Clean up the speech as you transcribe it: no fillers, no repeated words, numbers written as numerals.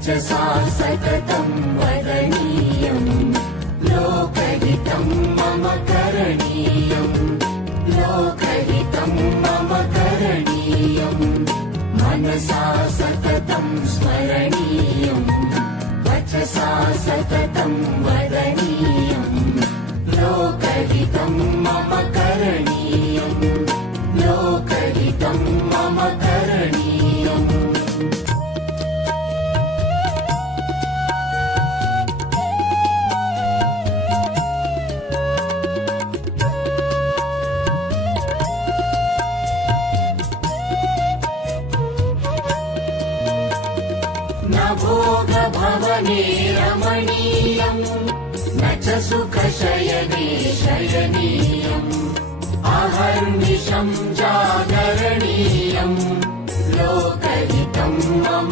वचसा सततं वदनीयं लोकहितं मम करणीयं लोकहितं मम करणीयं मनसा सततं स्मरणीयं वचसा सततं वदनीयं लोकहितं मम करणीयं लोकहितं मम करणीयम् न भोगभवने रमणीयम् न च सुखशयने शयनीयम् अहर्निशं जागरणीयम् लोकहितं मम